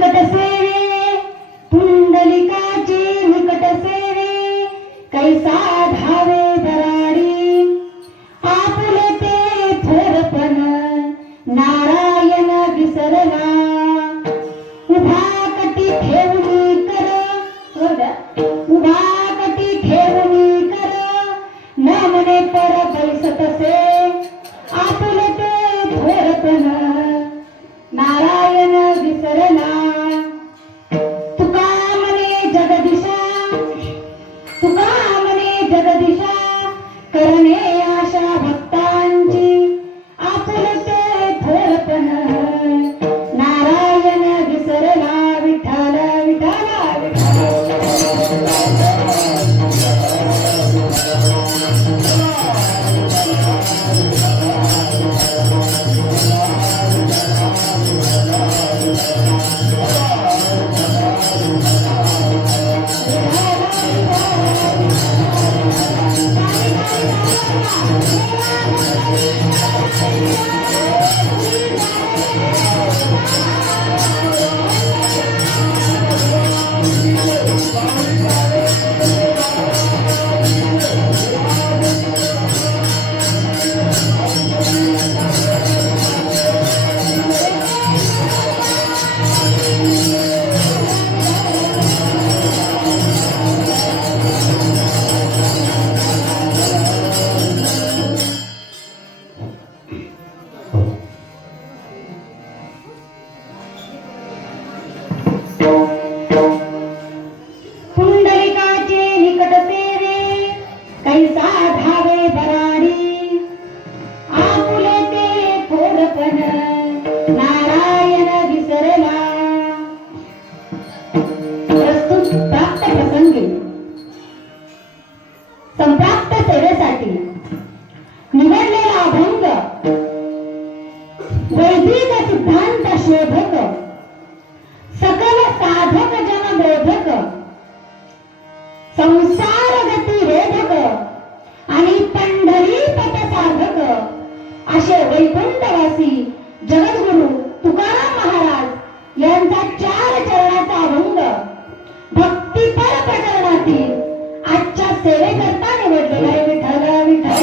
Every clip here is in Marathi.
निकट सेवे पुंडलिकाची निकट सेवे कैसा धावे बराडी आपुले ते थोरपण नारायण विसरला उभा कटी ठेवणी कर उभा कटी ठेवणी कर न म्हणे पर बैसतसे आपुले ते थोरपण नारायण विसरला तुका म्हणे जगदिशा करणे आशा भक्तांची आपुले ते थोरपण नारायण विसरला विठ्ठल विठ्ठल पुंडलिकाचे निकट सेवे कैसा धावे बराडी आपुले ते थोरपण नारायण विसरला प्रस्तुत प्राप्त प्रसंगी संप्राप्त सेवेसाठी निवडलेला अभंग वैदिक सिद्धांत शोधक सकल साधक जन बोधक संसार गती रोधक आणि पंढरी पथ साधक असे वैकुंठवासी जगद्गुरु तुकाराम महाराज यांचा 4 चरणाचा अभंग भक्तिपर प्रकरणातील आजच्या सेवेकरता निवडलेला आहे. विठ्ठल विठ्ठल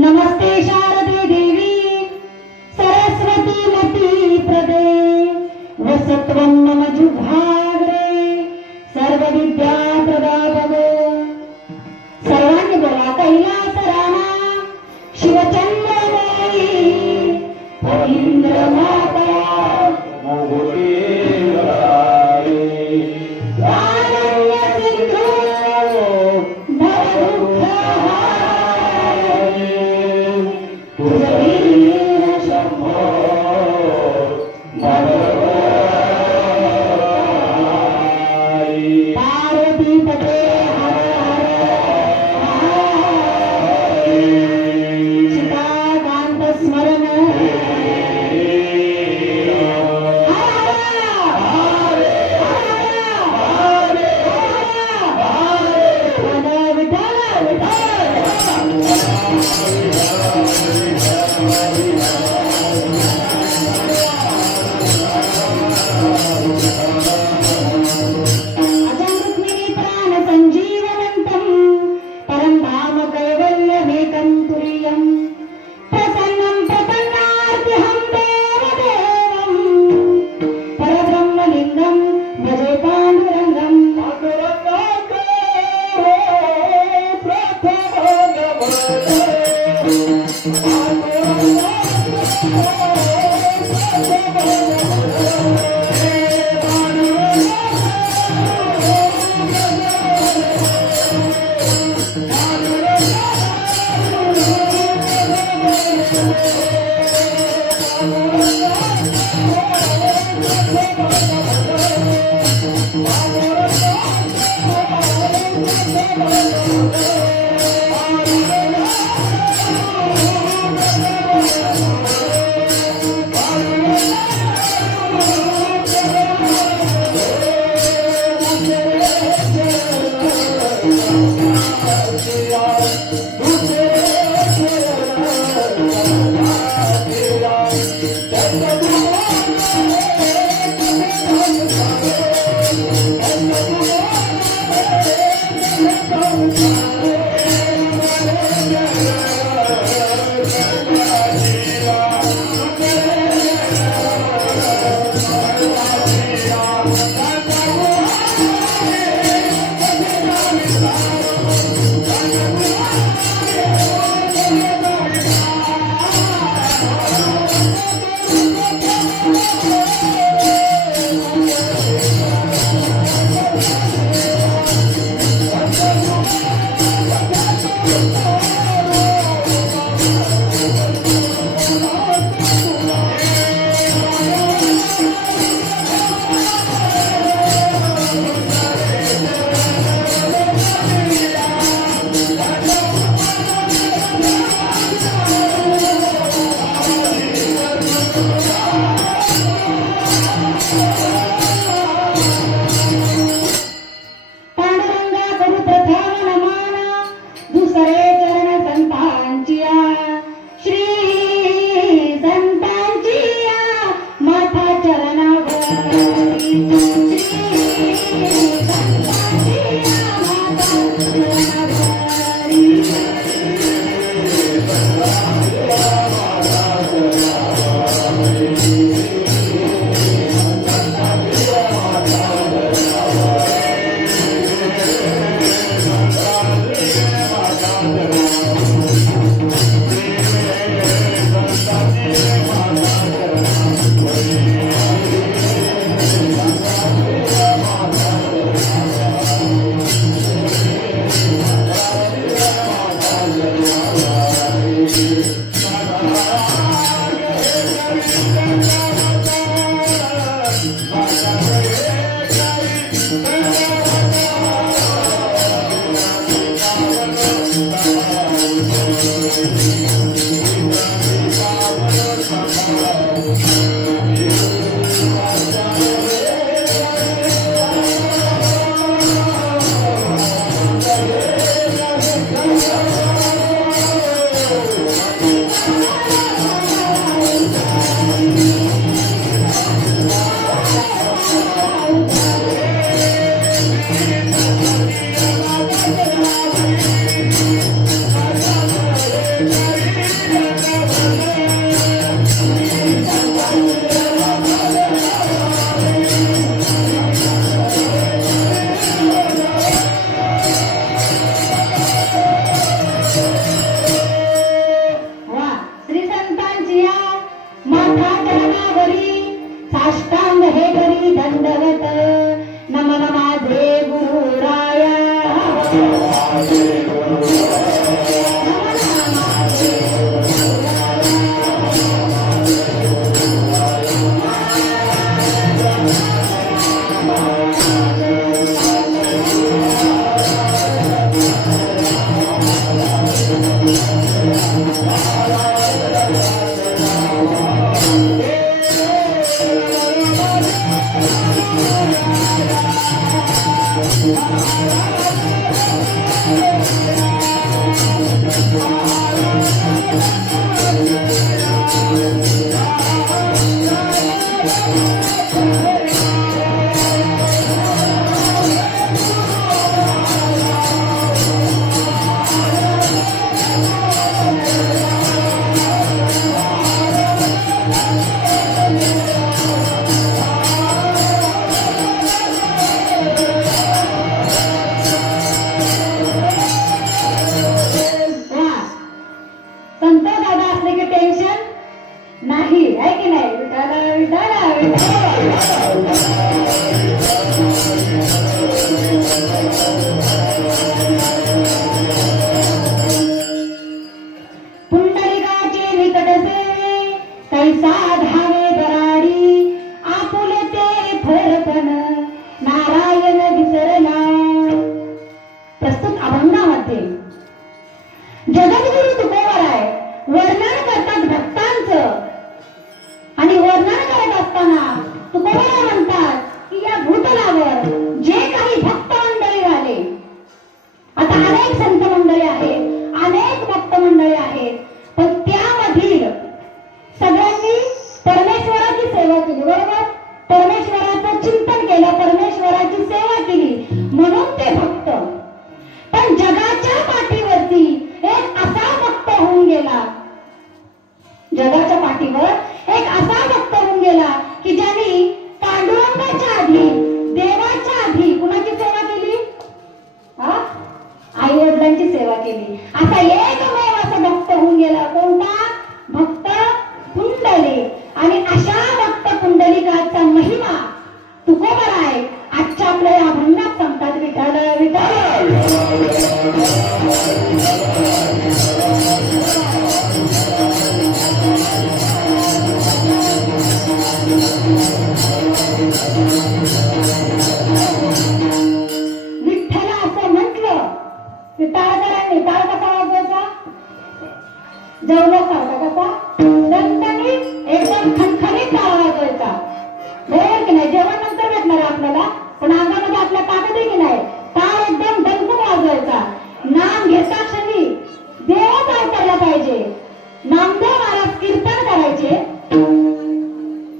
नमस्ते शारदे देवी सरस्वती मती प्रदे वसत्वं मम जुभाग्रे सर्व विद्या प्रदाभव. सर्वांनी बोला कैलास रामा शिवचंद्रमयी इंद्र माता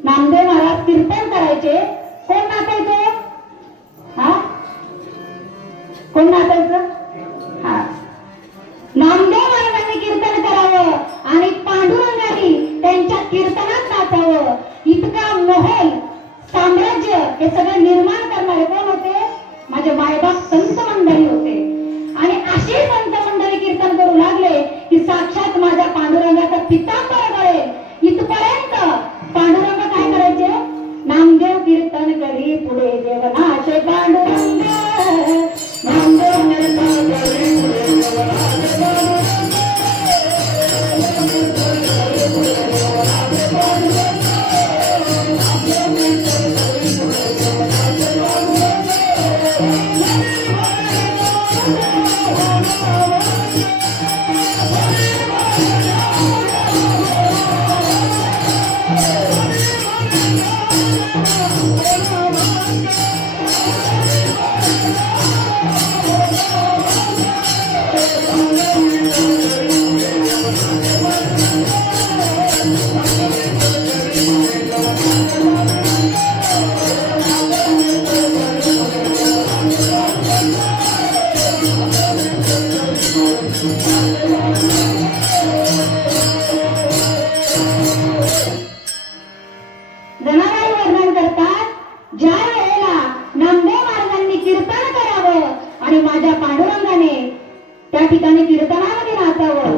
नामदेव महाराज कीर्तन करायचे. कोण कोण नाचायचं? हा, नामदेव महाराजांनी कीर्तन करावं आणि पांडुरंगाने त्यांच्या कीर्तनात नाचावं. इतका महल साम्राज्य हे सगळं निर्माण करणारे कोण होते? माझे मायबाप संत मंडळी होते. आणि असे संत मंडळी कीर्तन करू लागले की साक्षात माझ्या पांडुरंगाचा पितांबर गळे. इथपर्यंत पांडुरंग काय करायचे? नामदेव कीर्तन करी पुढे देवनाचे पांडुरंग, नामदेव कीर्तन करी पुढे देवनाचे पांडुरंग. जनाबाई वर्णन करतात, ज्या वेळेला नामदेव महाराजांनी कीर्तन करावं आणि माझ्या पांडुरंगाने त्या ठिकाणी कीर्तनामध्ये नाचावं,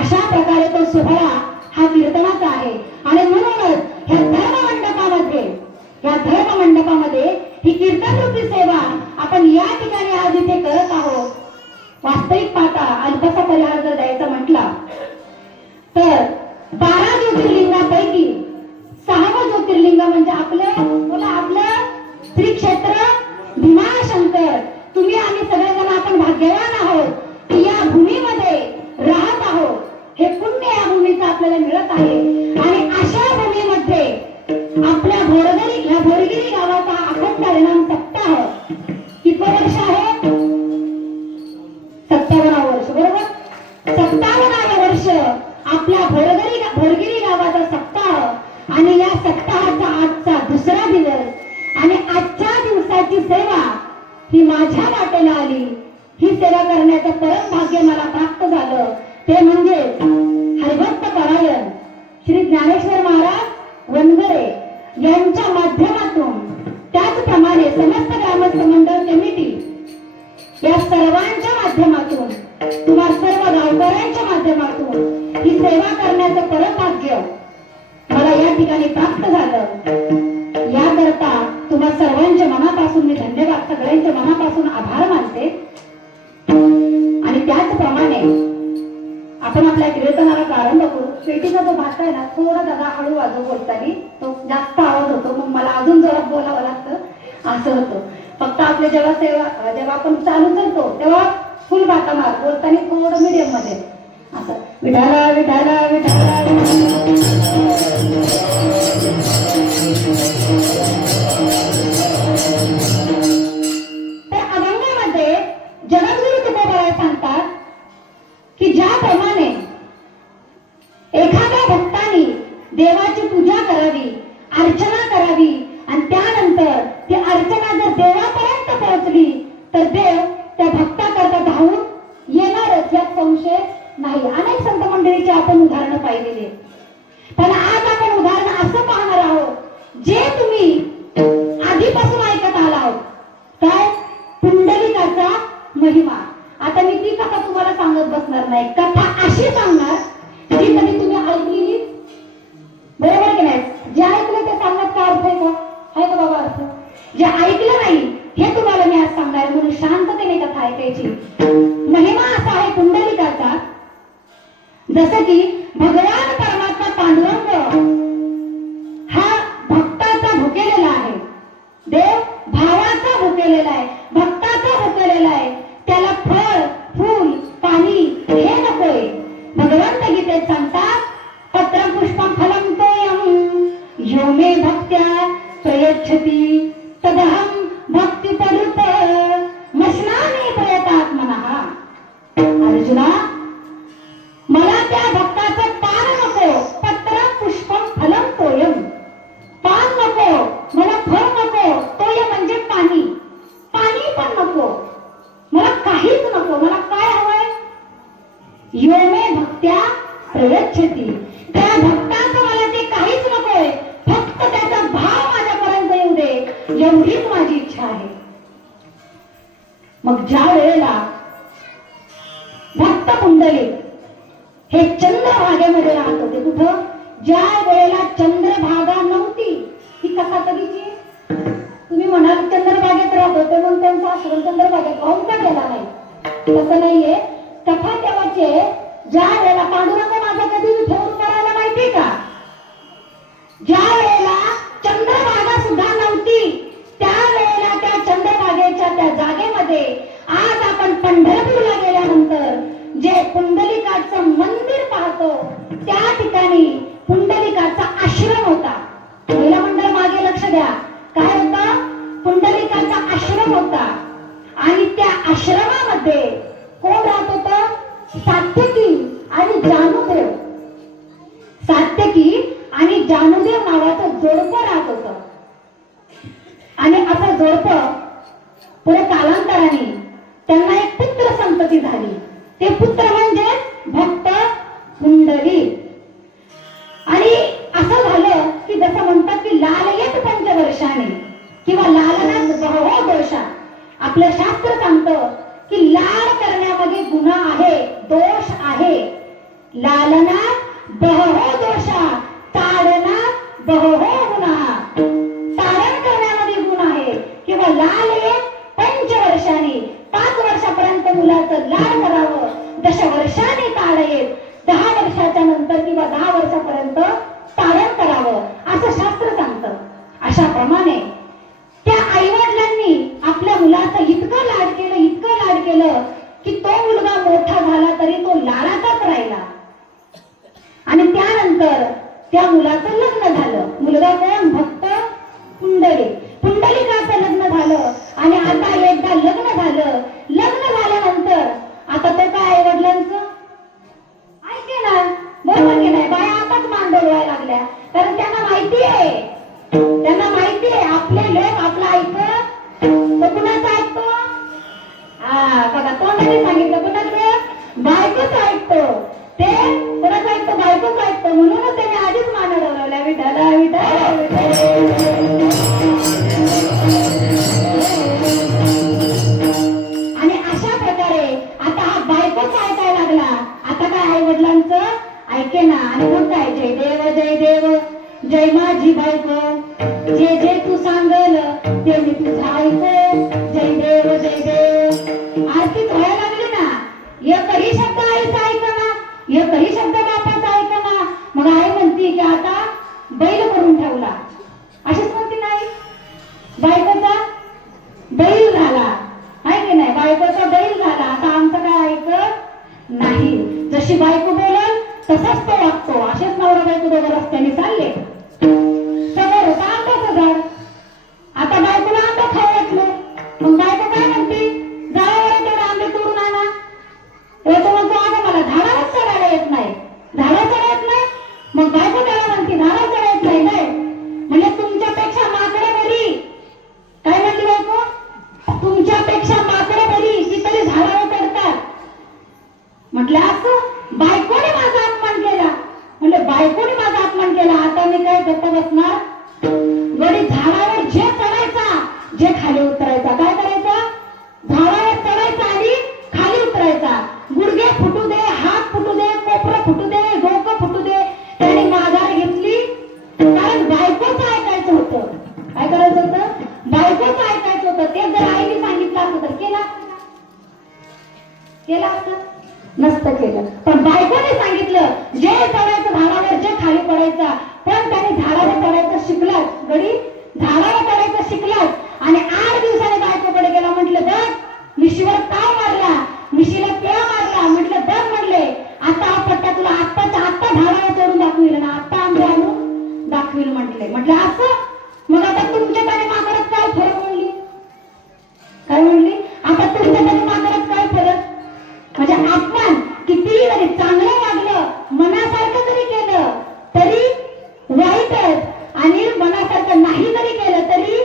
अशा प्रकारे तो सोहळा हा कीर्तनाचा आहे. आणि म्हणूनच ह्या धर्म मंडपामध्ये ही कीर्तन रूपी सेवा आपण या ठिकाणी आज इथे करत आहोत. वास्तविक पाहता अल्पसा परिहार जर द्यायचा म्हटला तर 12 ज्योतिर्लिंगापैकी 6वं ज्योतिर्लिंग म्हणजे आपलं श्री क्षेत्र भीमाशंकर. तुम्ही आम्ही सगळेजण आपण भाग्यवान आहोत की या भूमीमध्ये राहत आहोत. हे पुण्य या भूमीचं आपल्याला मिळत आहे. आणि अशा भूमीमध्ये आपल्या भोरगिरी गावाचा अखंड हरिनाम सप्ताह कितवं वर्ष आहे? 57वं वर्ष, बरोबर. 57वं वर्ष आपल्या भोरगिरी गावाचा सप्ताह. आणि या सप्ताहाचा आजचा दुसरा दिवस आणि आजच्या दिवसाची सेवा ही माझ्या वाटेला आली. ही सेवा करण्याचं परम भाग्य मला प्राप्त झालं. ते म्हणजे हरिभक्त परायण श्री ज्ञानेश्वर महाराज वनगरे यांच्या माध्यमातून, त्याचप्रमाणे समस्त ग्रामस्थ मंडळ कमिटी या सर्वांच्या माध्यमातून, तुम्हा सर्व गावकऱ्यांच्या माध्यमातून ही सेवा करण्याचं परम भाग्य मला या ठिकाणी प्राप्त झालं. याकरता तुम्हा सर्वांच्या मनापासून मी धन्यवाद, सगळ्यांच्या मनापासून आभार मानते. आणि त्याचप्रमाणे आपण आपल्या कीर्तनाला प्रारंभ करू. पेटीचा जो भाषा आहे ना, थोडा दादा हळू वाजव बोलताना, तो जास्त आवाज होतो, मग मला अजून जोरात बोलावं लागतं असं होतं. फक्त आपले जेव्हा आपण चालू करतो तेव्हा फुल भाता मार, बोलताना थोडं मीडियम मध्ये असं विठाला विठाला विठाला. त्या अभंगामध्ये जगद्गुरु तुकोबराय सांगतात की ज्याप्रमाणे एखाद्या भक्तानी देवाची पूजा करावी, अर्चना करावी आणि त्यानंतर ती अर्चना जर देवापर्यंत पोहोचली तर देव त्या भक्ताकरता धावून येणारच, यात संशय नाही. अनेक संत मंडळीची आपण उदाहरणं पाहिलेली. पण आज आपण उदाहरण असं पाहणार आहोत जे तुम्ही आधीपासून ऐकत आला आहोत. काय? पुंडलिकाचा महिमा. आता मी ती कथा तुम्हाला सांगत बसणार नाही. कथा अशी सांगणार जी कधी तुम्ही ऐकलेली, बरोबर की नाही? जे ऐकलं ते सांगण्यात काय अर्थ आहे का? आहे का बाबा अर्थ? जे ऐकलं नाही हे तुम्हाला मी आज सांगणार, म्हणून शांततेने कथा ऐकायची. महिमा असा आहे पुंडलिकाचा, जसं की भगवान परमात्मा पांडुरंग हा भक्ताचा भुकेलेला आहे. देव भावाचा भुकेलेला आहे, भक्ताचा भुकेलेला आहे. त्याला फळ, फूल, पाणी हे नकोय. भगवंत गीतेत सांगतात, पत्रं पुष्पं फलं तोयं यो मे भक्त्या प्रयच्छति तदहं भक्तिपरुत मश्नामि प्रयतात्मनः. अर्जुना, मला त्या भक्ताचं पान नको, पत्रं पुष्पं फलं तोयं. पान नको, मला फळ नको, तोय म्हणजे पाणी, पाणी पण नको. मग ज्या वेळेला भक्त पुंडलिक हे चंद्रभागेमध्ये राहत होते, कुठं? ज्या वेळेला चंद्रभागा नव्हती, ही कथा कधीची? तुम्ही म्हणाल चंद्रभागेत राहत होते म्हणून त्यांचा आश्रम चंद्रभागेत राहून का गेला नाही? तसं नाहीये. कथा तेव्हाचे ज्या वेळेला पांडुरंग माझा कधी विठोर करायला माहिती का? ज्या वेळेला चंद्रभागा सुद्धा नव्हती, त्या वेळेला त्या चंद्रभागेच्या त्या जागेमध्ये आज आपण पंढरपूरला गेल्यानंतर जे पुंडलिकाचं मंदिर पाहतो, त्या ठिकाणी पुंडलिकाचा आश्रम होता. महिला मंडळ मागे लक्ष द्या, काय होता? पुंडलिकाचा आश्रम होता. आणि त्या आश्रमामध्ये कोण राहत होतं? सात्यकी आणि जानुदेव. सात्यकी आणि जानुदेव नावाचं जोडपं राहत होतं. आणि असं जोडपं पुढे कालांतराने त्यांना एक पुत्र संतती झाली. ते पुत्र म्हणजे भक्त पुंडलिक. आणि असं झालं की जसं म्हणतात की लालयत पंचवर्षाने किंवा लालनात बहवो दोषा. आपलं शास्त्र सांगतं की लाड करण्यामध्ये गुन्हा आहे, दोष आहे. लालनात बहवो दोषा, ताडनात बहवो गुन्हा. ताडण करण्यामध्ये गुण आहे किंवा लालयत पंचवर्षाने, 5 वर्षापर्यंत मुलाचं लाड करावं, 10 वर्षांनी ताडयेत, 10 वर्षाच्या नंतर किंवा 10 वर्षापर्यंत तारण करावं, असं शास्त्र सांगतं. अशा प्रमाणे त्या आईवडिलांनी आपल्या मुलाचं इतकं लाड केलं, इतकं लाड केलं की तो मुलगा मोठा झाला तरी तो लाडाचाच राहिला. आणि त्यानंतर त्या मुलाचं लग्न झालं. मुलगा कोण? भक्त पुंडलिक. पुंडलिकाचं लग्न झालं. आणि आता एकदा लग्न झालं, लग्न झाल्यानंतर आता तो काय आई वडिलांचं ऐके ना, बरोबर की नाही? बाया आताच मान डोलवायला लागल्या, कारण त्यांना माहिती आहे, त्यांना माहिती आहे आपले लोक आपलं ऐकत, तो कुणाचं ऐकतो? बघा तोंडाने सांगितलं, कुणाचं? बायकोच ऐकतो. ते कुणाचं ऐकतो? बायकोच ऐकतो. म्हणूनच त्याने आधीच मान डोलवल्या, विठाला विठाला विठाला. आणि अशा प्रकारे आता हा बायकोच ऐकायला लागला. आता काय आई वडिलांचं ऐके ना. आणि मग काय? जय देव जय देव, जय माझी बायको, जे जे तू सांगल ते मी तुझं ऐको, जय देव जय देव. आरती व्हायला लागली ना. एकही शब्द आईचा ऐकना, एकही शब्द बापाचा ऐकना. मग आई म्हणती की आता बैल करून ठेवला. अशीच म्हणती नाही? बायकोचा बैल झाला, आहे की नाही? बायकोचा बैल झाला. आता आमचं काय ऐकत नाही. जशी बायको बोलल तसाच तो वागतो. असेच नवरा बायको दोघं रस्त्याने चालले. समोर होता आंब्याचं झाड. आता बायकोला आंबा खाऊ वाटलं. मग बायको काय म्हणते? झाडावर तेवढे आंबे तोडून आणा. तेव्हा तो म्हणतो, अगं मला झाडावर चढायला येत नाही, झाडावर चढायला नाही. मग बायको त्याला म्हणते, झाडावर चढायत नाही काय? म्हणजे तुमच्यापेक्षा माकडे बरी. काय म्हणली बायको? तुमच्यापेक्षा माकडे बरी, ती तरी झाडावर चढतात. म्हटलं असं बायकोने माझा अपमान केला. म्हणजे बायकोने माझा अपमान केला, आता मी काय गप्प बसणार? गडी झाडावर जे चढायचा, जे खाली उतरायचा. काय करायचा? झाडावर चढायचा आणि खाली उतरायचा. गुडघे फुटू दे, हात फुटू दे, कोपरं फुटू दे, डोकं फुटू दे, त्याने माघार घेतली. कारण बायकोचं ऐकायचं होतं. काय करायचं होतं? बायकोचं ऐकायचं होतं. ते जर आईने सांगितलं असतं तर केलं असतं? नसतं केलं. पण बायकोने सांगितलं, जे चढायचं झाडावर, जे खाली पडायचा. पण त्याने झाडावर चढायचं शिकलाच. गडी झाडावर चढायचं शिकलाच. आणि 8 दिवसाने बायकोकडे गेला. म्हटलं बघ मिशीवर काय मारला, मिशीला पेळा मारला. म्हटलं बघ, म्हणले आता हा पट्टा तुला आत्ताच्या आत्ता झाडावर चढून दाखविल ना, आत्ता आंबे आणून दाखविल म्हटले. म्हटलं असं? मग आता तुमच्या त्याने माकडात काय फरक म्हणली? काय म्हणली? आता तुमच्या त्याने माकडात काय फरक? म्हणजे अपमान कितीही जरी चांगलं वागलं, मनासारखं जरी केलं तरी वाईटच, आणि मनासारखं नाही जरी केलं तरी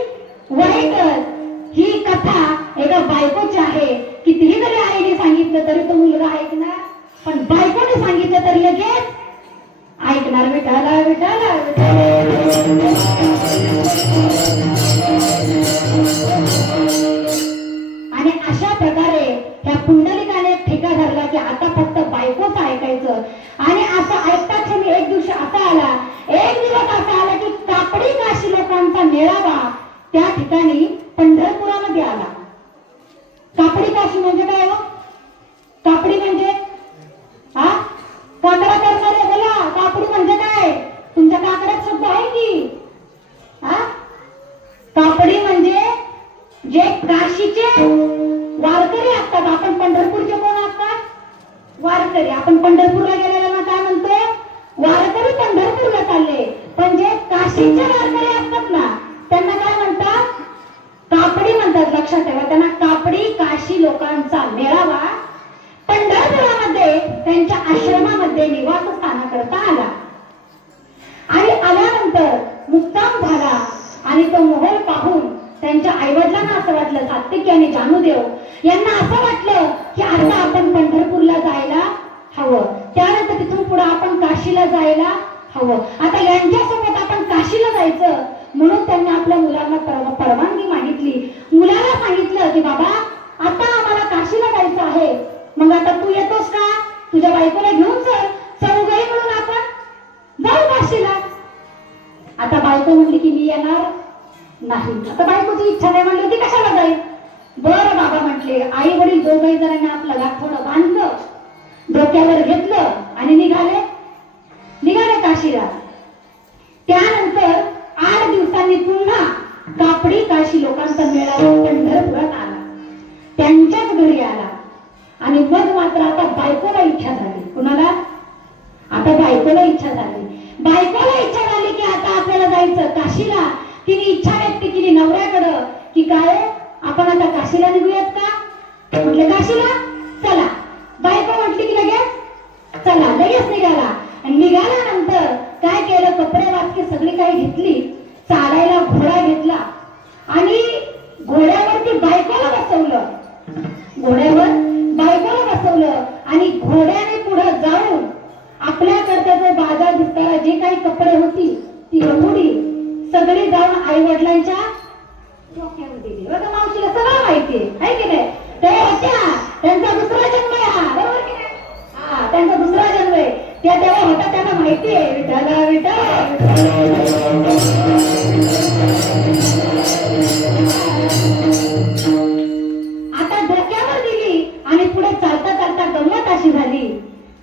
वाईटच. ही कथा एका बायकोची आहे. कितीही जरी आईने सांगितलं तरी तो मुलगा ऐकणार, पण बायकोने सांगितलं तरी लगेच ऐकणार. विठाला विठाला आणि अशा प्रकारे त्या ठिकाणी पंढरपुरामध्ये आला. कापडी काशी म्हणजे काय हो? कापडी म्हणजे हा काकडा करणारे बोला, कापडी म्हणजे काय? तुमच्या काकड्यात शब्द आहे की हा? कापडी म्हणजे जे काशीचे वारकरी असतात. आपण पंढरपूरचे कोण असतात? वारकरी. आपण पंढरपूरला गेलेला काय म्हणतो? वारकरी पंढरपूरला चालले. पण जे काशीचे वारकरी असतात ना त्यांना काय म्हणतात? कापडी म्हणतात. लक्षात ठेवा, त्यांना कापडी काशी लोकांचा मेळावा पंढरपुरामध्ये त्यांच्या आश्रमामध्ये निवासस्थानाकरता आला. आणि आल्यानंतर मुक्काम झाला. आणि तो मोहोळ पाहून त्यांच्या आईवडिलांना असं वाटलं, सात्विकी आणि जानूदेव यांना असं वाटलं की आता आपण पंढरपूरला जायला हवं. त्यानंतर तिथून पुढे आपण काशीला जायला हवं. आता यांच्यासोबत आपण काशीला जायचं म्हणून त्यांनी आपल्या मुलांना परवानगी मागितली. मुलाला सांगितलं की बाबा आता आम्हाला काशीला जायचं आहे. मग आता तू येतोस का? तुझ्या बायकोला घेऊन चल, चौघही म्हणून आपण जाऊ काशीला. आता बायको म्हणली की मी येणार नाही. आता बायकोची इच्छा नाही म्हणली होती, कशाला जाईल? बरं बाबा म्हटले. आई वडील दोघही जणांनी आपलं गाठोडं बांधलं, डोक्यावर घेतलं आणि निघाले काशीला. त्यानंतर 8 दिवसांनी पुन्हा कापडी काशी लोकांचा मेळावा पंढरपुरात आला. त्यांच्याच घरी आला. आणि मग मात्र आता बायकोला इच्छा झाली. कुणाला? आता बायकोला इच्छा झाली. बायकोला इच्छा झाली की आता आपल्याला जायचं काशीला. तिने इच्छा व्यक्त केली नवऱ्याकडं की काय आपण आता काशीला निघूयात का? म्हटलं काशीला चला. बायको म्हटली की लगेच चला. लगेच निघाला. आणि निघाल्यानंतर काय केलं? कपडे वाचके सगळी काही घेतली. चालायला घोडा घेतला आणि घोड्यावरती बायकोला बसवलं. आणि घोड्याने पुढे जाऊन आपल्याकडे जो बाजार दिसताना जे काही कपडे होती ती एवढी सगळी जाऊन आई वडिलांच्या डोक्यावर दिली. बघा मावशीला सगळं माहिती आहे की नाही? ते होत्या त्यांचा दुसरा जन्म आहे हा, बरोबर की नाही? हा, त्यांचा दुसरा जन्म आहे. त्या तेव्हा होता त्यांना माहिती आहे. विठाला विठा आता डोक्यावर दिली. आणि पुढे चालता चालता गंमत अशी झाली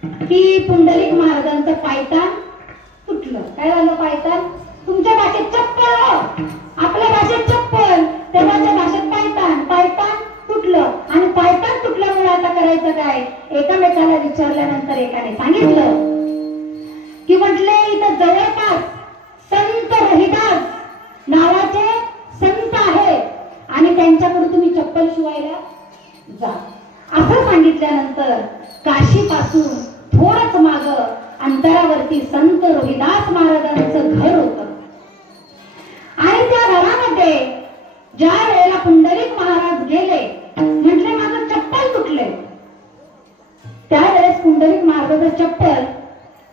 की पुंडलिक महाराजांचं पायतान तुटलं. काय झालं? पायतान. तुमच्या भाषेत चप्पल, आपल्या भाषेत चप्पल, तेव्हाच्या भाषेत पायतान. पायतान तुटलं. आणि पायतान तुटल्यामुळे आता करायचं काय? एकामेकाला विचारल्यानंतर एकाने सांगितलं की म्हटले इथं जवळपास संत रोहिदास नावाचे संत आहेत आणि त्यांच्याकडे तुम्ही चप्पल शिवायला जा. असं सांगितल्यानंतर काशी पासून थोडंच माग अंतरावरती संत रोहिदास महाराजांचं घर होतं. आणि त्या घरामध्ये ज्या वेळेला पुंडलिक महाराज गेले, म्हटले माझं चप्पल तुटले. त्यावेळेस पुंडलिक महाराजाचं चप्पल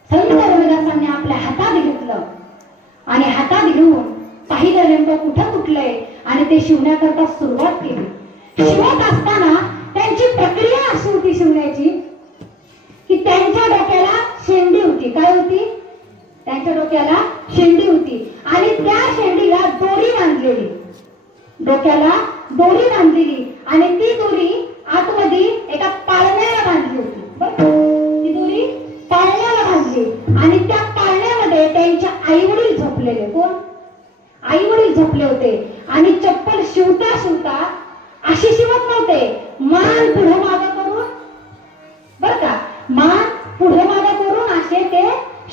संत रोहिदासांनी आपल्या हातात घेतलं आणि हातात घेऊन पाहिलं नेमकं कुठं तुटलंय आणि ते शिवण्याकरता सुरुवात केली. शिवत असताना त्यांची प्रक्रिया अशी होती शिवण्याची की त्यांच्या डोक्याला शेंडी होती. काय होती? त्यांच्या डोक्याला शेंडी होती. आणि त्या शेंडीला दोरी बांधलेली, डोक्याला दोरी बांधलेली. आणि ती दोरी आतमध्ये एका पाळण्याला बांधली होती. ती दोरी पाळण्याला बांधली. आणि त्या पाळण्यामध्ये त्यांच्या आई वडील झोपलेले. कोण? आई वडील झोपले होते. आणि चप्पल शिवता शिवता अशी शिवत नव्हते, मान पुढे मागं करून, बर का, मान पुढे मागं करून असे ते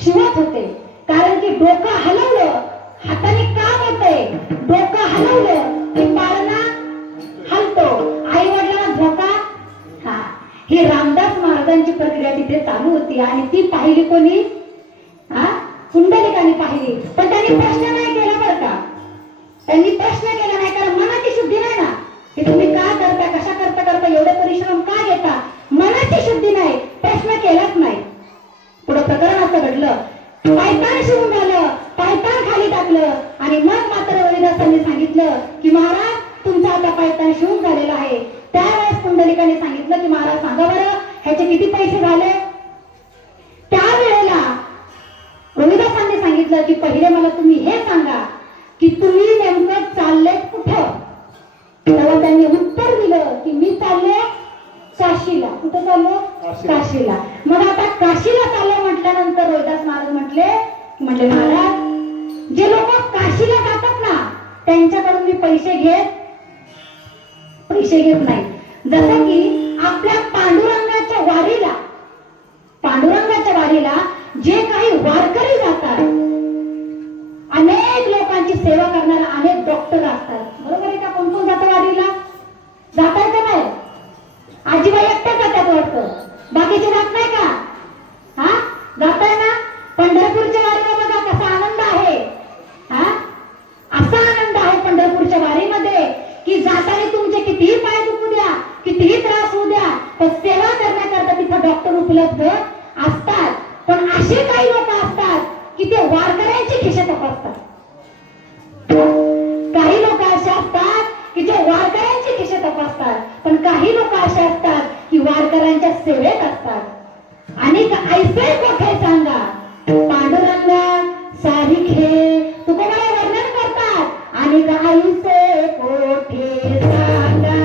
शिवत होते. कारण की डोकं हलवलं, हाताने काम होतंय, डोकं हलवलं की पाळणा हलतो, आई वडिलांना धोका. हा, ही रामदास महाराजांची प्रक्रिया तिथे चालू होती. आणि ती पाहिली कोणी? हा, पुंडलिकाने पाहिली. पण त्यांनी प्रश्न नाही केला बरं का. त्यांनी प्रश्न केला नाही, कारण मनाची शुद्धी नाही ना. की तुम्ही का करता, कशा करता एवढे परिश्रम का घेता? मनाची शुद्धी नाही, प्रश्न केलाच नाही. पुढे प्रकरण असं घडलं, पायतान शिवून झालं, पायतान खाली टाकलं. आणि मग मात्र रोहिदासांनी सांगितलं की महाराज तुमचा आता पायतान शिवून झालेला आहे. त्यावेळेस पुंडलिकाने सांगितलं की महाराज सांगा बरं ह्याचे किती पैसे झाले? त्यावेळेला रोहिदासांनी सांगितलं की पहिले मला तुम्ही हे सांगा की तुम्ही नेमकं चाललेत कुठे? तेव्हा त्यांनी उत्तर दिलं की मी चालले काशीला. कुठं चाललो? काशीला. मग आता काशीला चाललो म्हटल्यानंतर रोहिदास महाराज म्हटले महाराज जे लोक काशीला जातात ना त्यांच्याकडून मी पैसे घेत नाही. जसं की आपल्या पांडुरंगाच्या वारीला जे काही वारकरी जातात, अनेक लोकांची सेवा करणारे अनेक डॉक्टर असतात. बरोबर आहे का? कोण कोण जातं वारीला? जाताय का नाही? आजीबाई एकट्या जातात वाटतं, बाकीचे जात नाही का? हा, जाताय ना? पंढरपूरच्या वारीला बघा कसा आनंद आहे. हा, असा आनंद आहे पंढरपूरच्या वारीमध्ये की जाताना तुमचे कितीही पाय दुखू द्या, कितीही त्रास होऊ द्या, पण सेवा करण्याकरता तिथं डॉक्टर उपलब्ध असतात. पण असे काही लोक असतात की ते वारकऱ्यांची खिशे तपासतात. काही लोक असे असतात की जे वारकऱ्यांची खिशे तपासतात, पण काही लोक असे असतात की वारकऱ्यांच्या सेवेत असतात. आणि ऐसे कोठे सांगा पांडुरंगा सारिखे तुकोबाई वर्णन करतात. आणि ऐसे कोठे सांगा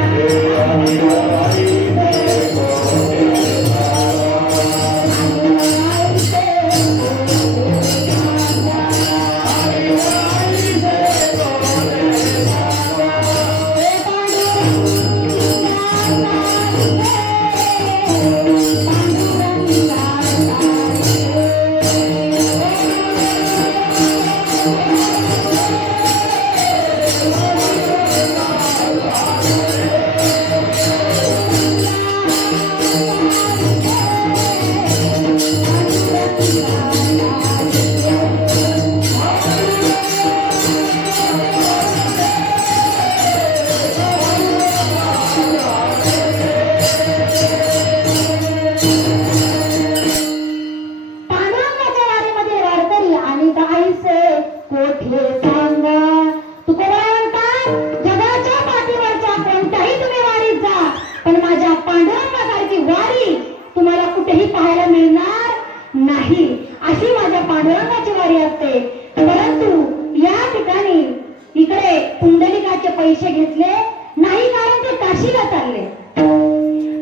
पैसे घेतले नाही कारण ते काशीला चालले.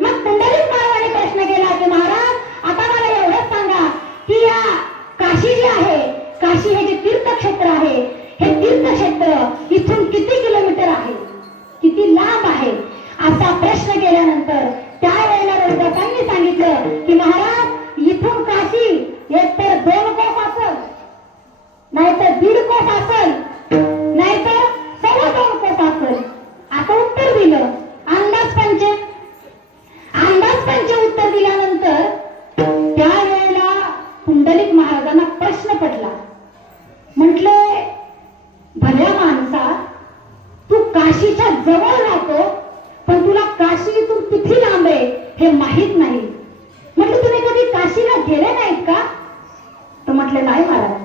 मग पुंडलिक महाराजांनी प्रश्न केला की महाराज आता मला एवढंच सांगा की या काशी जी आहे, काशी हे जे तीर्थक्षेत्र आहे, हे तीर्थक्षेत्र इथून किती किलोमीटर आहे, किती लांब आहे? असा प्रश्न केल्यानंतर त्यावेळेला रोहिदासांनी सांगितलं की महाराज इथून काशी एकतर 2 कोस असेल, नाहीतर 1.5 कोस असेल, नाहीतर 2.25 कोस असेल. असं उत्तर दिलं. अंदाजपंचे उत्तर दिल्यानंतर त्यावेळेला पुंडलिक महाराजांना प्रश्न पडला. म्हटले भल्या माणसा, तू काशीच्या जवळ राहतो पण तुला काशी इथून किती लांब आहे हे माहित नाही. म्हटलं तुम्ही कधी काशीला गेले नाहीत का? तर म्हटले नाही महाराज,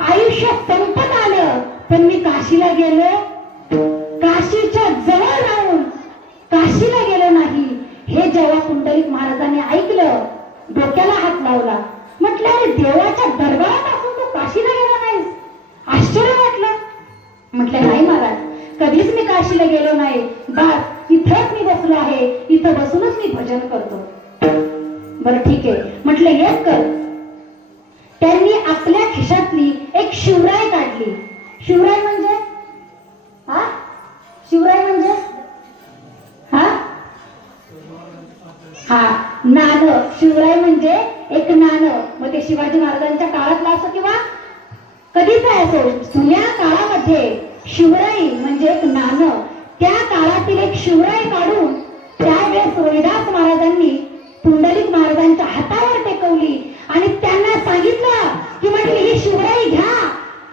आयुष्य संपत आलं पण मी काशीला गेलो, काशीच्या जवळ राहून काशीला गेलो नाही. हे जेव्हा पुंडलिक महाराजांनी ऐकलं डोक्याला हात लावला. म्हटलं अरे देवाच्या दरबारात असून तू काशीला गेला नाहीस? आश्चर्य वाटलं. म्हटलं नाही महाराज, कधीच मी काशीला गेलो नाही, बस इथंच मी बसलो आहे, इथं बसूनच मी भजन करतो. बरं ठीक आहे म्हटलं एक कर. त्यांनी आपल्या खिशातली एक शिवराय काढली. शिवराय म्हणजे नाणं. शिवराय म्हणजे एक नाणं. मग ते शिवाजी महाराजांच्या काळातला असो किंवा कधीच असो, जुन्या काळामध्ये शिवराई म्हणजे एक नाणं. त्या काळातील एक शिवराई काढून त्यावेळेस रोहिदास महाराजांनी पुंडलिक महाराजांच्या हातावर टेकवली आणि त्यांना सांगितलं की म्हटली ही शिवराई घ्या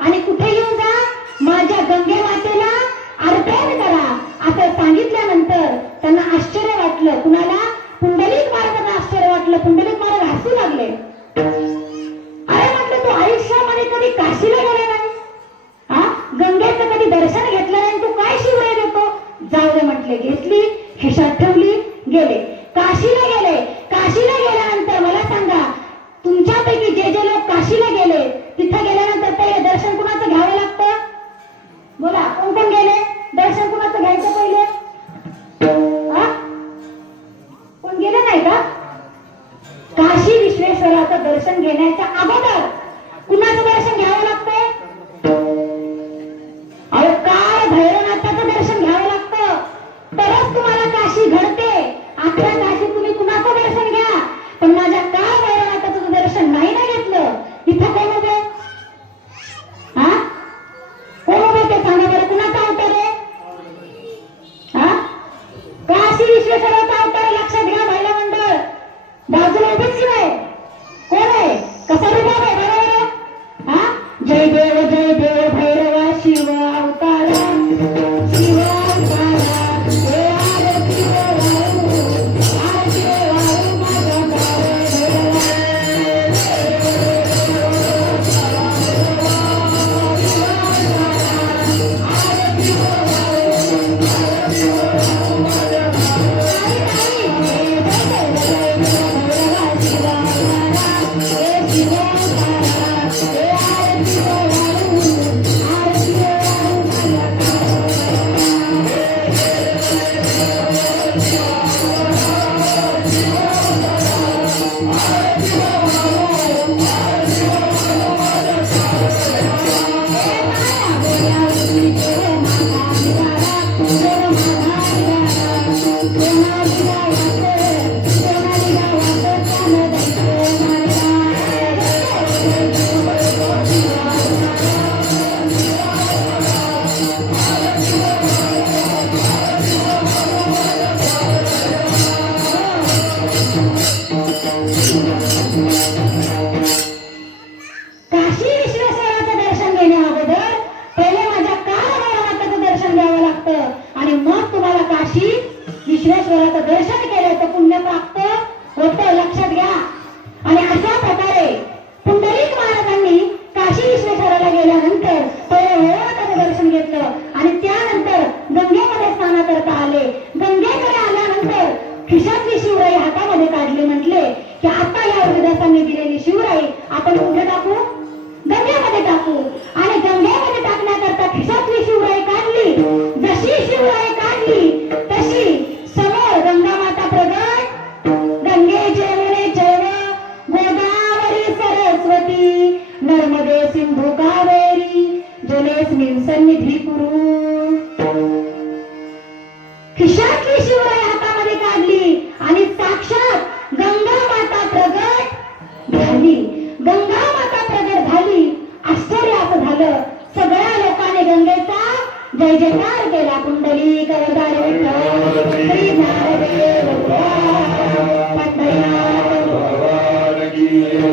आणि कुठे घेऊन जा, माझ्या गंगे मातेला अर्पण करा. असं सांगितल्यानंतर त्यांना आश्चर्य वाटलं. कुणाला? पुंडलिक महाराजांना आश्चर्य वाटलं. पुंडलिक महाराज हसू लागले. अरे म्हटलं तू आयुष्यामध्ये कधी काशीला गेला नाही, गंगेचं कधी दर्शन घेतलं नाही, तू काय शिवराय देतो? जाऊ दे म्हटले. घेतली, खिशात ठेवली, गेले. काशीला गेले. काशीला गेल्यानंतर मला सांगा, तुमच्यापैकी जे जे लोक काशीला गेले तिथे गेल्यानंतर ते दर्शन कुणाचं घ्यावं लागतं? बोला, कोण कोण गेले? दर्शन आणि त्यानंतर गंगेमध्ये स्नान करता आले. गंगेकडे आल्यानंतर खिशातली शिवराई हातामध्ये काढली. म्हटले की आता या वृद्धासांनी दिलेली शिवराई आपण कुठे टाकू? गंगेमध्ये टाकू. आणि गंगेमध्ये टाकण्याकरता खिशातली शिवराई काढली. जशी शिवराई काढली तशी समोर गंगा माता प्रगट. गंगे जमुने चैव गोदावरी सरस्वती नर्मदे सिंधू कावेरी जलेस्मिन् सन्निधी कुरु. खिशातली शिवराई हातामध्ये काढली आणि साक्षात गंगा माता प्रगट झाली. गंगा माता प्रगट झाली. आश्चर्य असं झालं, सगळ्या लोकांनी गंगेचा जय जयकार केला. कुंडलिक अवतारी विठ्ठल श्री ज्ञानदेव पंढरीनाथ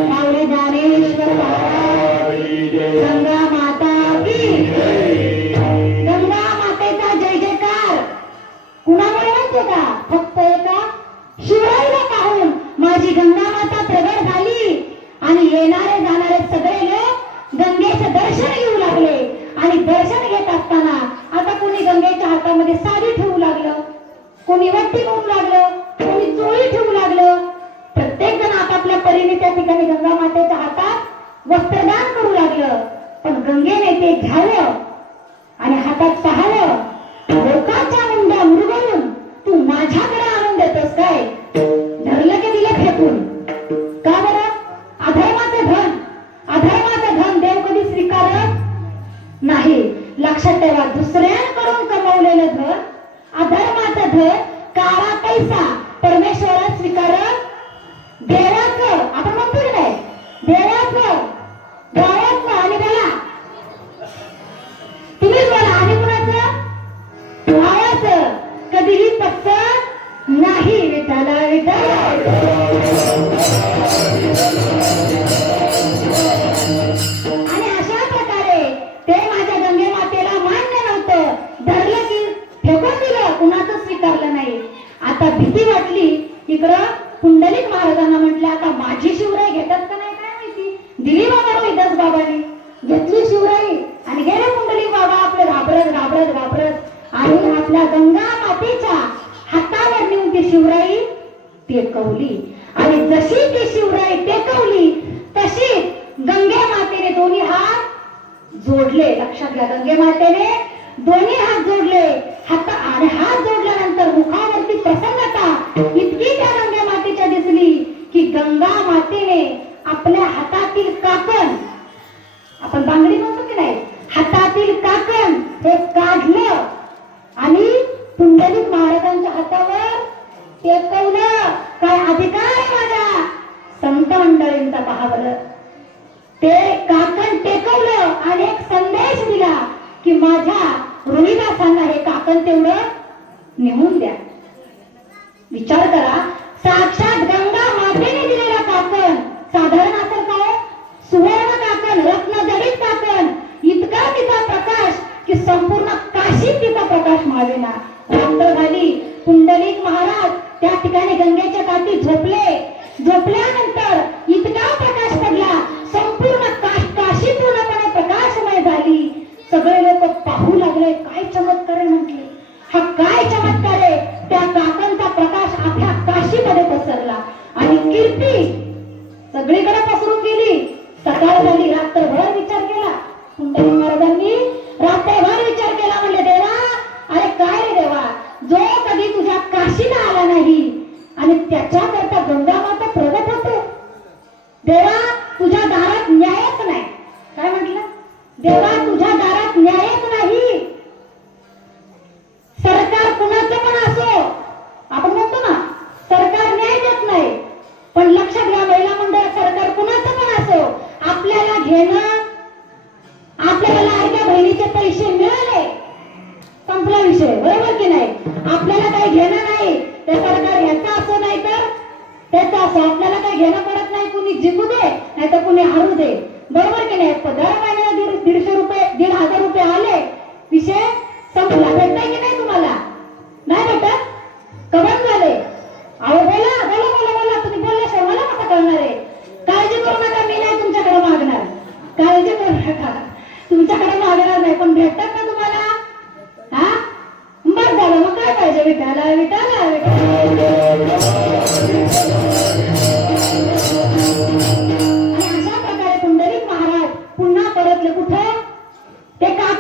माऊली ज्ञानेश्वर गंगा माता की गंगा मातेचा जय जयकार कुणामुळे माहितीये का? फक्त एका शिवराईला पाहून माझी गंगा माता प्रगट झाली. आणि येणारे जाणारे सगळे लोक गंगेचे दर्शन घेऊ लागले. आणि दर्शन घेत असताना आता कोणी गंगेच्या हातामध्ये साडी ठेवू लागलं, कोणी वट्टी होऊ लागलं, कोणी चोळी ठेवू लागलं. प्रत्येक जण आपापल्या परीने त्या ठिकाणी गंगा मातेच्या हातात वस्त्रदान करू लागलं. पण गंगेने ते घ्यावं आणि हातात पाहावं. लोकांच्या मुंड्या मुरगळून तू माझ्याकडे आणून देतोस काय? धरलं की दिलं फेकून. का बरं? अधर्माचं धन देव कधी स्वीकारत नाही. लक्षात ठेवा, दुसऱ्यांकडून कमवलेलं धन, अधर्माचं धन, काळा पैसा परमेश्वरात स्वीकारत. देवाचं आपण म्हणतो की नाही, देवाचं गावाचं आणि त्याला तुम्हीच बोला आणि कुणाचं? भावाचं कधीही पसंत नाही. विठ्ठला विठ्ठला. आणि अशा प्रकारे ते माझ्या गंगे मातेला मान्य नव्हतं. धरलं की फेकून दिलं, कुणाचं स्वीकारलं नाही. आता भीती वाटली. इकडं पुंडलिक महाराजांना म्हटलं आता माझी शिवराई घेतात का नाही काय माहिती. दिली बाबा रोहिदास बाबांनी, घेतली शिवराई आणि गेले पुंडलिक बाबा आपले घाबरत घाबरत घाबरत आणि आपल्या गंगा मातेच्या हातावर नेऊन ती शिवराई टेकवली. आणि जशी ती शिवराई टेकवली तशी गंगे मातेने दोन्ही हात जोडले. लक्षात घ्या, गंगे मातेने दोन्ही हात जोडले. आणि हात जोडल्यानंतर मुखावरती प्रसन्नता इतकी त्या गंगे मातेच्या दिसली की गंगा मातेने आपल्या हातातील काकण, आपण बांगडी म्हणतो की नाही, हातातील काकण हे काढलं आणि पुंडलिक महाराजांच्या हातावर टेकवलं. काय अधिकार आहे माझ्या संत मंडळींचा पाहावलं. ते काकण टेकवलं आणि एक संदेश दिला की माझ्या रोहिदासांना हे काकण तेवढं नेऊन द्या. विचार करा, साक्षात गंगा मातेने दिलेला काकण साधारण असेल काय? सुवर्ण काकण, रत्न जडित काकण, इतका तिचा प्रकाश की संपूर्ण काशीत तिचा प्रकाश मावेना. रात्र झाली. पुंडलिक महाराज त्या ठिकाणी गंगेच्या काठी झोपले. झोपल्यानंतर इतका प्रकाश पडला, संपूर्ण काशी पूर्णपणे प्रकाशमय झाली. सगळे लोक पाहू लागले, काय चमत्कार आहे म्हटले. हा काय चमत्कार आहे. त्या काकांचा प्रकाश अख्ख्या काशीमध्ये पसरला आणि कीर्ती सगळीकडे पसरून गेली. सकाळ झाली. रात्रभर विचार केला पुंडलिक महाराजांनी, रात्रभर विचार केला. म्हणले देवा, अरे काय रे देवा, जो कधी तुझ्या काशीला आला नाही आणि त्याच्याकरता गंगा माता प्रगट होतो. देवा, तुझ्या दारात न्यायच नाही. काय म्हटलं? देवा, तुझ्या दारात न्यायच नाही. सरकार कुणाचं पण असो, आपण म्हणतो ना सरकार न्याय देत नाही, पण लक्षात घ्या महिला मंडळ, सरकार कुणाचं पण असो, आपल्याला घेणं, आपल्याला लाडक्या बहिणीचे पैसे मिळाले, संपला विषय. बरोबर की नाही? आपल्याला काही घेणं नाही. ते सरकार याचा असो नाही तर त्याचा असो, आपल्याला काही घेणं पडत नाही. कुणी जिंकू दे नाही तर कुणी हारू दे. बरोबर की नाही? दर महिन्याला 150 रुपये 1,500 रुपये आले, विषय संपला. भेटताय की नाही तुम्हाला? नाही भेटत? कबन झाले. अहो बोला बोला बोला बोला, तुम्ही बोलल्याशिवाय मला कसं कळणार आहे? काळजी करू नका, मी नाही तुमच्याकडे मागणार. काळजी करू नका, तुमच्याकडे मागणार नाही. पण भेटतात ना तुम्हाला?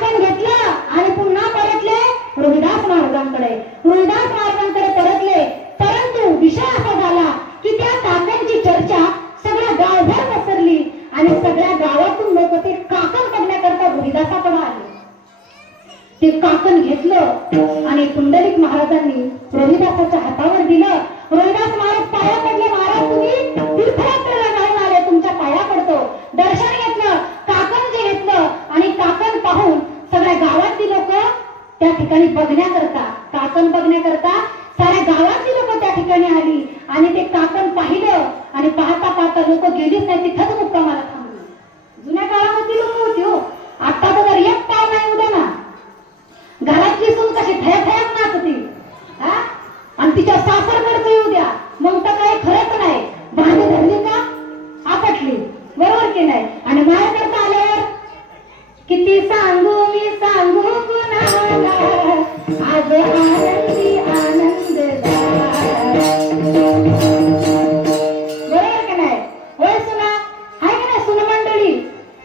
काकण घेतलं आणि पुन्हा परतले रोहिदास महाराजांकडे. रोहिदास महाराजांकडे परतले, परंतु विषय असा झाला की त्या काकणची चर्चा सगळ्या गावभर पसरली आणि सगळ्या गावातून लोक ते काकण बघण्याकरता रोहिदासाकडे आले. ते काकण घेतलं आणि पुंडलिक महाराजांनी रोहिदासाच्या हातावर दिलं. रोहिदास महाराज पाया पडले. महाराज तुम्ही तीर्थयात्रेला जाऊन आले, तुमच्या पाया पडतो. दर्शन घेतलं, काकण जे घेतलं आणि काकण पाहून सगळ्या गावातली लोक त्या ठिकाणी बघण्याकरता, काकण बघण्याकरता साऱ्या गावातली लोक त्या ठिकाणी आली आणि ते काकण पाहिलं आणि पाहता पाहता लोक गेलीच नाही, तिथंच मुक्कामाला थांबली. जुन्या काळामध्ये लोक होती हो. आता तर एक पाव नाही उद्या ना, घरातली सून कशी थयाथयात नाचती आणि तिच्या सासरकडचं येऊ द्या मग तर काही खरंच नाही. भांडी धरली का आपटली, बरोबर की नाही. आणि माहेर करता आल्यावर किती सांगू मी सांगू कुणाला, आज आनंदी आनंद बरोबर की नाही. होय सुना, हाय की नाही सुन मंडळी.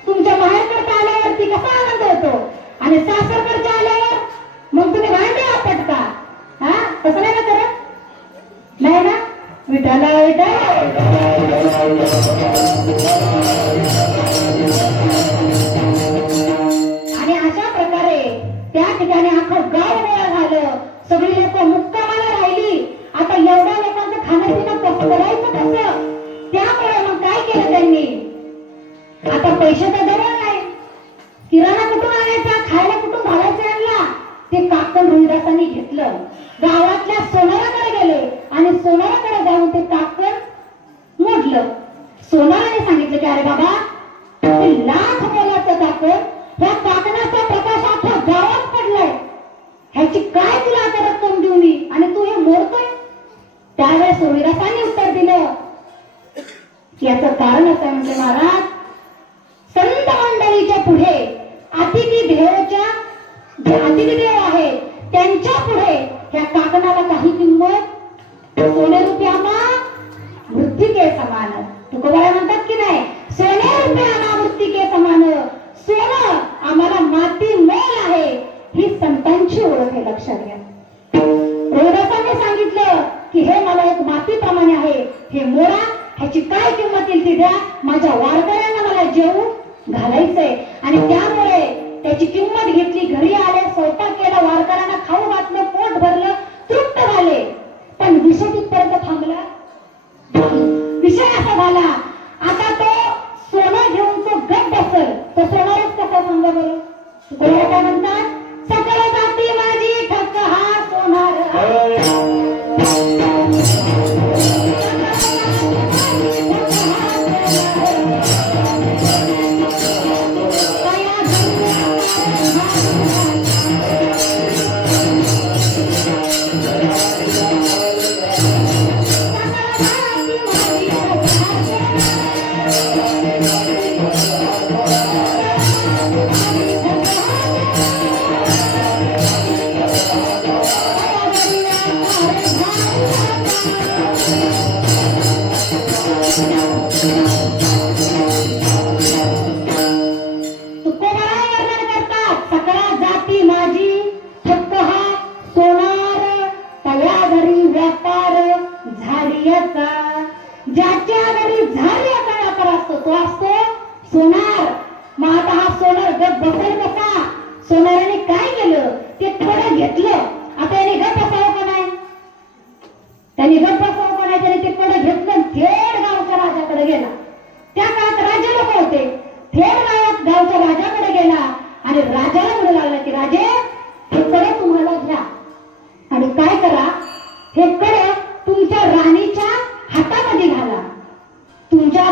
तुमच्या माहेर करता आल्यावरती कसा आनंद होतो आणि सासरकडच्या आल्यावर मग तुम्ही भांडी आपटता. तसं नाही ना करत, नाही ना. विठाला आणि अशा प्रकारे त्या ठिकाणी अख्खं गाव गोळा झालं. सगळी लोक मुक्कामाला राहिली. आता एवढ्या लोकांचं खाणं पिणं कसं करायचं कसं. त्यामुळे मग काय केलं त्यांनी, आता पैसे तर जवळ नाही, किराणा कुठून आणायचा, खायला कुठून घालायचं यांना. ते काकण रोहिदासांनी घेतलं, गावातल्या सोनाराकडे गेले आणि सोनाराकडे जाऊन ते काकण मोडलं. सोनाराने सांगितलं की अरे बाबा, ते लाख मोलाचं काकण, ह्या काकणाचा प्रकाश अख्ख्या गावात पडलाय, ह्याची काय तुला आता रक्कम देऊ मी आणि तू हे मोडतोय. त्यावेळेस रोहिदासांनी उत्तर दिलं की याचं कारण असं आहे, म्हणजे महाराज, संत मंडळीच्या पुढे अतिथी देवच्या, जे अतिथी देव आहे त्यांच्या पुढे ह्या काकणाला काही किंमत, सोने रुपयामा मृत्तिके समान. तुकोबाई म्हणतात की नाही, सोने रुपयामा मृत्तिके समान. सोनं आम्हाला माती मोल आहे, ही संतांची ओळख आहे, लक्षात घ्या. रोहिदासांनी सांगितलं की हे मला एक मातीप्रमाणे आहे, हे मोडा, ह्याची काय किंमत येईल ती द्या, माझ्या वारकऱ्यांना मला जेवू घालायचंय. आणि त्यामुळे त्याची किंमत घेतली. घरी आले, स्वयंपाक केला, वारकऱ्यांना खाऊ घातलं, पोट भरलं, तृप्त झाले. पण विषय तिथपर्यंत थांबला. विषय असा झाला, आता तो सोनं घेऊन तो गप बसल, तो सोनारच कसा सांगा बरं. तुकोबाई काय म्हणतात, सकळ जाती माझी ठक्क हा सोनार. ज्याच्या घरी झाल्याचा व्यापार असतो तो असतो सोनार. मग आता हा सोनार गप बसेल कसा. सोनाराने काय केलं, ते थोडं घेतलं. आता याने गप बसावं का नाही, त्याने गप बसावं का नाही, त्याने ते थोडं घेतलं, थेट गावच्या राजाकडे गेला. त्या काळात राजे लोक होते. थेट गावच्या राजाकडे गेला आणि राजाला म्हणू लागला की राजे, हे कडे तुम्हाला घ्या आणि काय करा, हे कडे तुमच्या राणीच्या हातामध्ये घाला. तुमच्या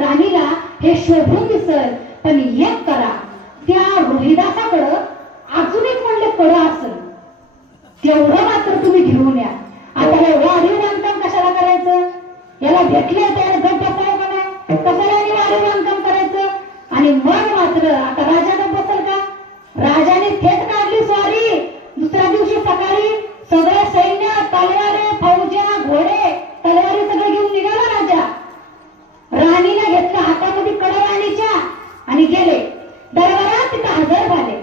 राणीला हे शोभून दिसल. पण एक करा, त्या रोहिदासाकडं अजून एक म्हणले कडं असेल, तेवढं मात्र तुम्ही घेऊन या. आता हे वाढीव बांधकाम कशाला करायचं, याला भेटले त्याला गप बसावं का नाही, कशाला वाढीव बांधकाम करायचं. आणि मग मात्र आता राजा गप बसल का. राजाने थेट काढली स्वारी. दुसऱ्या दिवशी सकाळी सगळं सैन्य, तलवारे, फौजा, घोडे, तलवारी सगळं घेऊन निघाला राजा. राणीला घेतलं हातामध्ये कडं राणीच्या आणि गेले दरबारात. तिथं हजर झाले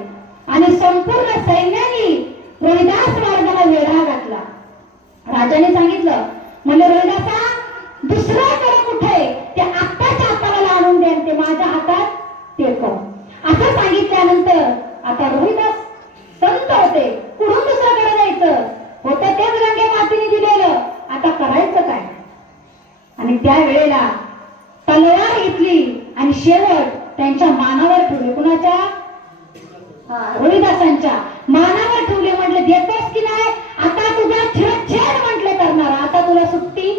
तुझ्या मानावर ठेवले. म्हटले देतोस की नाही, आता तुझा छेड म्हटले करणार, आता तुला सुट्टी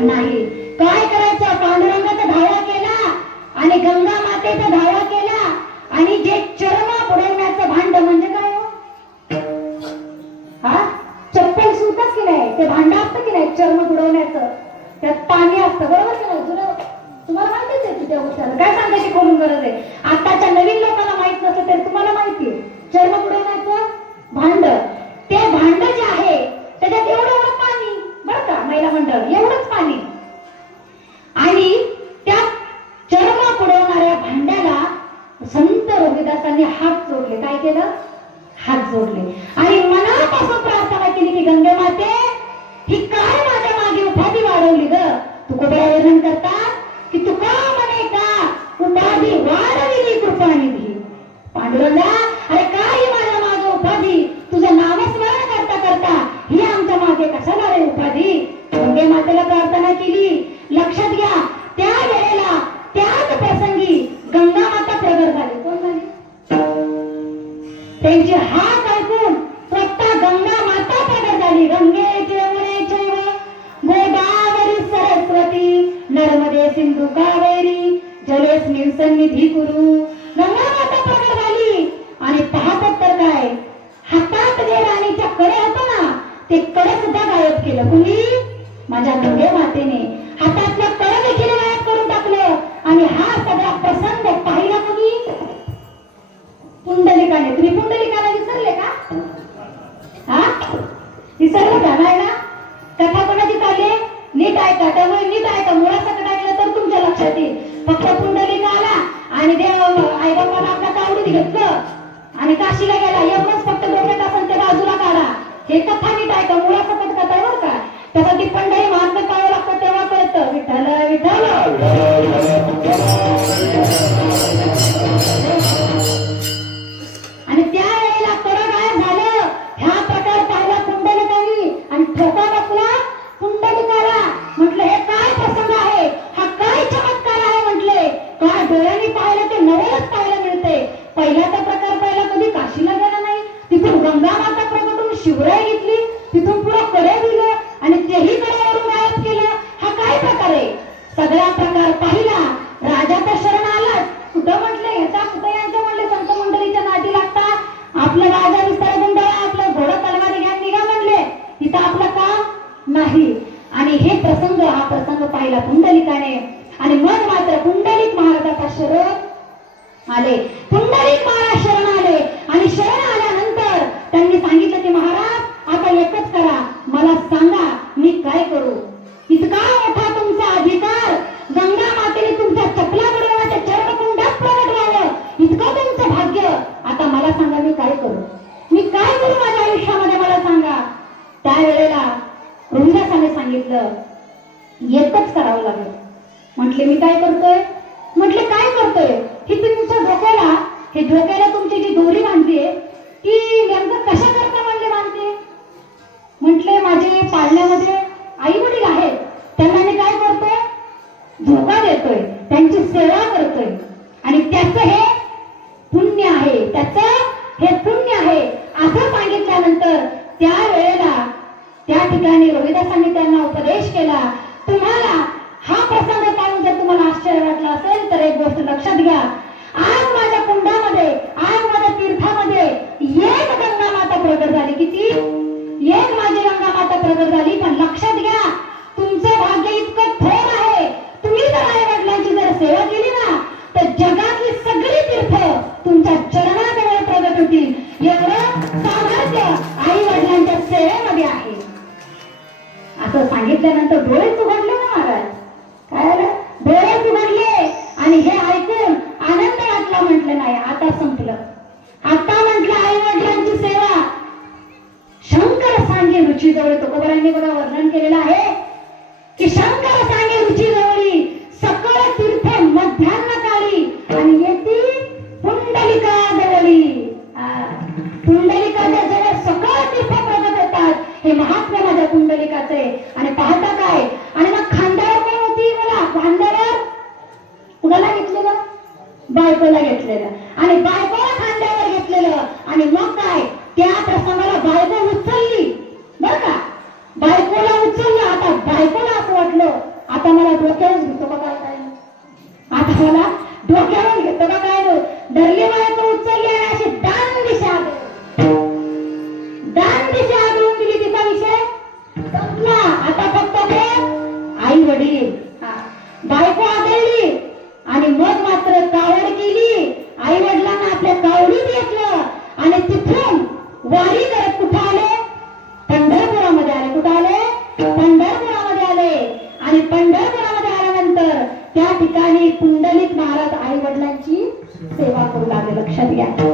नाही. काय करायचं, पांडुरंगाचा धावा केला आणि गंगा मातेचा धावा केला आणि जे चर्म बुडवण्याचं भांड म्हणजे काय हो? हा चप्पल सुटच की नाही, ते भांड असतं की नाही चर्म बुडवण्याचं, त्यात पाणी असतं बरोबर की नाही? तुम्हाला माहितीच आहे की त्या गोष्टीला काय सांगायची खोलून गरज आहे. आताच्या नवीन लोकांना माहित नसलं तर तुम्हाला माहिती आहे चर्म बुडवण्याचं भांड. ते भांड जे आहे त्याच्यात एवढं पाणी बरं का महिला मंडळ, एवढंच पाणी. आणि त्या चर्म बुडवणाऱ्या भांड्याला संत रोहिदासांनी हात जोडले. काय केलं? हात जोडले आणि मनापासून प्रार्थना केली की गंगे माते, ही काय माझ्या मागे उपाधी वाढवली ग? तुकोबरा वर्णन करतात की तुका म्हणे का उपाधी वाढविली कृपानिधी. पांडुरंगा, अरे काय माझ्या मागे उपाधी, तुझं नामस्मरण करता करता ही आमच्या मागे कशाला रे उपाधी? गंगे मातेला प्रार्थना केली. लक्षात घ्या, त्या वेळेला त्याच प्रसंगी गंगा माता प्रगट झाली. कोण झाली? त्यांची हाक ऐकून स्वतः गंगा माता प्रगट झाली. गंगे यमुने चैव गोदावरी सरस्वती नर्मदे सिंधू कावेरी जलेस्मिन् सन्निधी कुरु. गंगा माता प्रगट झाली आणि पाहतात तर काय, हातात जे राणीच्या कडे होतं ना, ते कडे सुद्धा गायब केलं. कुणी? माझ्या गंगे मातेने हातातलं कडे देखील गायब करून टाकलं. आणि हा सगळा प्रसंग पाहिला कुणी? पुंडलिकाने. तुम्ही पुंडलिकाला विसरले का? हा विसरले का? नाही ना? कथा कोणाची चालली? नीट ऐका, त्यामुळे नीट ऐका, मुळासकट ऐकलं तर तुमच्या लक्षात येईल. फक्त पुंडलिका आला आणि देव आईबापाला आपल्या तावडीत घेतलं आणि काशीला गेला, एवढंच फक्त डोक्यात असेल ते बाजूला काढा. हे कथा नीट ऐका, मुळासकट कथा आहे बरं का. त्यासाठी पंढरी मार्ग पाहावं लागतं, तेव्हा कळतं विठ्ठल विठ्ठल. आणि त्यावेळेला कडं गायब झालं. ह्या प्रकार पाहिला पुंडलिकानी आणि ठोका बसला पुंडलिकाला. म्हटलं हे काय प्रसंग आहे, हा काय चमत्कार आहे? म्हटले काय डोळ्यांनी पाहिलं ते नवलच पाहायला मिळते. पहिला तर प्रकार पाहिला कधी काशीला गेला नाही, तिथून गंगा माता प्रगटून शिवराय घेतली, तिथून पुढे कडे दिलं आणि तेही कड्यावरून गायब केलं. हा काय प्रकार आहे? सगळा प्रकार पाहिला. राजा तर शरण आलाच. कुठं म्हटले ह्याचा कुठं यांच्या म्हटले संत मंडळीच्या नादी लागतात. आपलं राजा विस्तार गुंडाळा, आपलं घोडं तलवारी घ्या निघा म्हणले, इथं आपलं काम नाही. आणि हे प्रसंग, हा प्रसंग पाहिला पुंडलिकाने. आणि मग मात्र पुंडलिक महाराजाचा शरण आले. पुंडलिक महाराज शरण आले आणि शरण आल्यानंतर त्यांनी सांगितलं की महाराज आता एकच करा, मला सांगा मी काय करू. इतका मोठा तुमचा अधिकार, गंगा मातेने तुमच्या चपला बुडवण्याच्या चरणकुंडात प्रगट व्हावं, इतकं तुमचं भाग्य. आता मला सांगा मी काय करू, मी काय करू माझ्या आयुष्यामध्ये, मला सांगा. त्यावेळेला रोहिदासाने सांगितलं एकच करावं लागेल. म्हटले मी काय करतोय? म्हटले काय करतोय? ही तुमच्या डोक्याला, हे डोक्याला तुमची जी दोरी बांधलीये ती नेमकं कशा करता म्हणले बांधते? म्हटले माझे पाळण्यामध्ये आई वडील आहेत, त्यांना मी काय करतोय? धोका देतोय, त्यांची सेवा करतोय आणि त्याचं हे पुण्य आहे, त्याचं हे पुण्य आहे असं सांगितल्यानंतर त्यावेळेला त्या ठिकाणी रोहिदासांनी त्यांना उपदेश केला. तुम्हाला हा प्रसंग पाहून जर तुम्हाला आश्चर्य वाटलं असेल तर एक गोष्ट लक्षात घ्या. आज माझ्या कुंडामध्ये, आज माझ्या तीर्थामध्ये एक गंगा माता प्रगट झाली. किती? एक माझी गंगा माता प्रगट झाली. पण लक्षात घ्या, तुमचं भाग्य इतकं थोर आहे, तुम्ही जर आई वडिलांची जर सेवा केली ना तर जगातली सगळी तीर्थ तुमच्या चरणाजवळ प्रगट होतील. एवढं सामर्थ्य आई वडिलांच्या सेवेमध्ये आहे. असं सांगितल्यानंतर डोळेच उघडले ना महाराज. काय आलं? डोळेच उघडले आणि हे ऐकून आनंद वाटला. म्हटलं नाही आता संपलं, आता म्हटलं आई वडिलांची सेवा. शंकर सांगे रुची जवळ, तुकोबरांनी बघा वर्णन केलेलं आहे की शंकर सांगे रुची जवळी सकळ तीर्थ मध्यान्ह काळी आणि येती पुंडलिका जवळी. पुंडलिकाच्या जवळ सकळ तीर्थ प्रगट होतात. हे महात्म्य माझ्या पुंडलिकाचे. आणि पाहता काय, आणि मग खांद्यावर कोण होती? मला खांद्यावर कुणाला घेतलेलं? बायकोला घेतलेलं. आणि बायकोला खांद्यावर घेतलेलं. आणि मग काय, त्या प्रसंगाला बायको उचलली बर का, बायकोला उचललं. आता बायकोला असं वाटलं आता मला डोक्यावर घेतो का काय काय, आता मला डोक्यावर घेतो का काय, धरली बायको उचलली आणि अशी दान दिशा आदळून दिली. तिचा विषय संपला. आता फक्त ते आई वडील, बायको आदळली आणि मग मात्र कावड केली. आई वडिलांना आपल्या कावडीत घेतलं आणि तिथून वारी करत कुठं आले, पंढरपुरामध्ये आले. कुठं आले, पंढरपुरामध्ये आले. आणि पंढरपुरामध्ये आल्यानंतर त्या ठिकाणी पुंडलिक महाराज आई वडिलांची सेवा करू लागले. लक्षात घ्या.